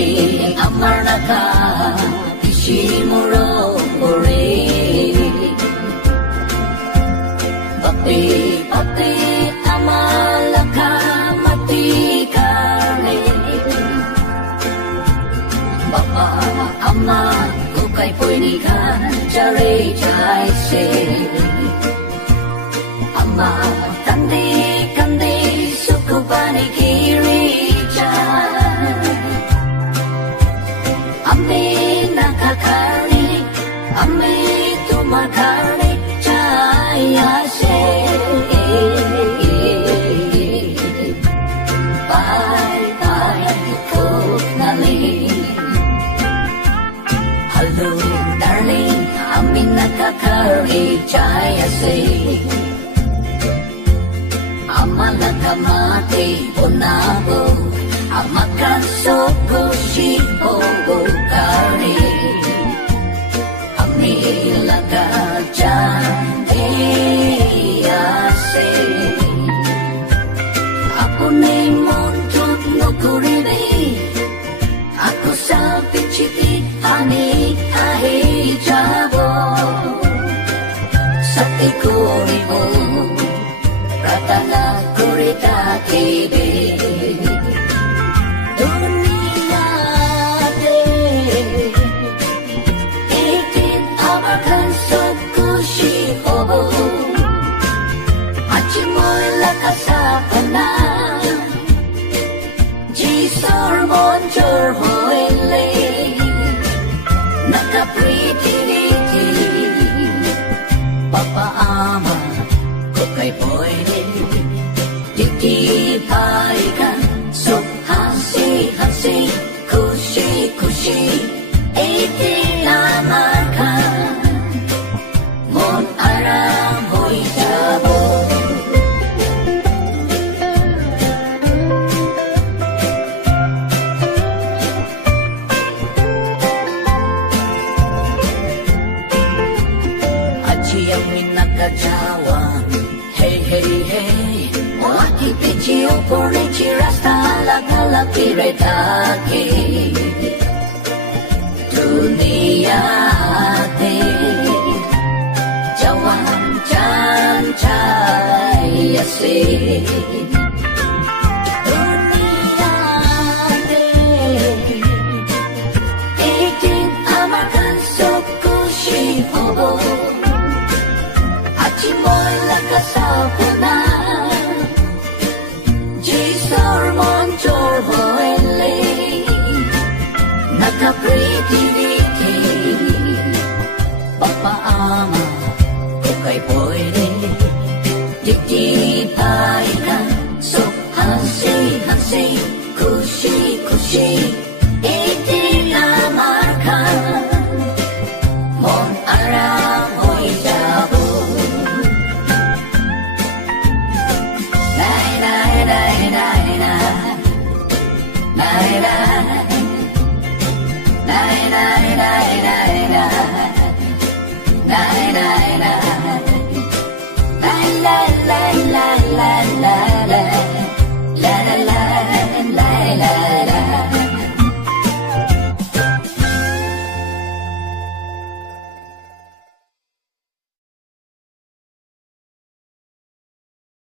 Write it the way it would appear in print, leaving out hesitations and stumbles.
তুমি আমার রাখা শিমুরো করে বাপে বাপে আমার লেখা মাটি কারে বাবা আমার কোকাই পয়নি খান চারে যাইছে আমার কান্দে কান্দে সুখ পানি কিরি আমি nakakari আমি তোমার ঘরে চাই আসে bye bye কোনালি hello darling আমি nakakari চাই আসে আমার lakamate bonabo amakan soko shibo kare ami laga jande ase apune montot nokuribe aku sa pichiti ani ahe jabo sate koribo pratana kore takibe Jisor monjor hoele nakapritiliti papa ama kokai poine titi paikan sok hasi hasi kushi kushi iti amakan mon aram hoi jabo Kajawan, hey hey hey, waki pichi upore chirasta la kala piretake, dunia te, jawan chan chaya se. Dunia te, itin amakan sokushi hobo. Chimoy lakasapuna Jisor monjor hoele nakapritiliti papa ama kokai poine titi paikan sok hasi hasi kushi kushi iti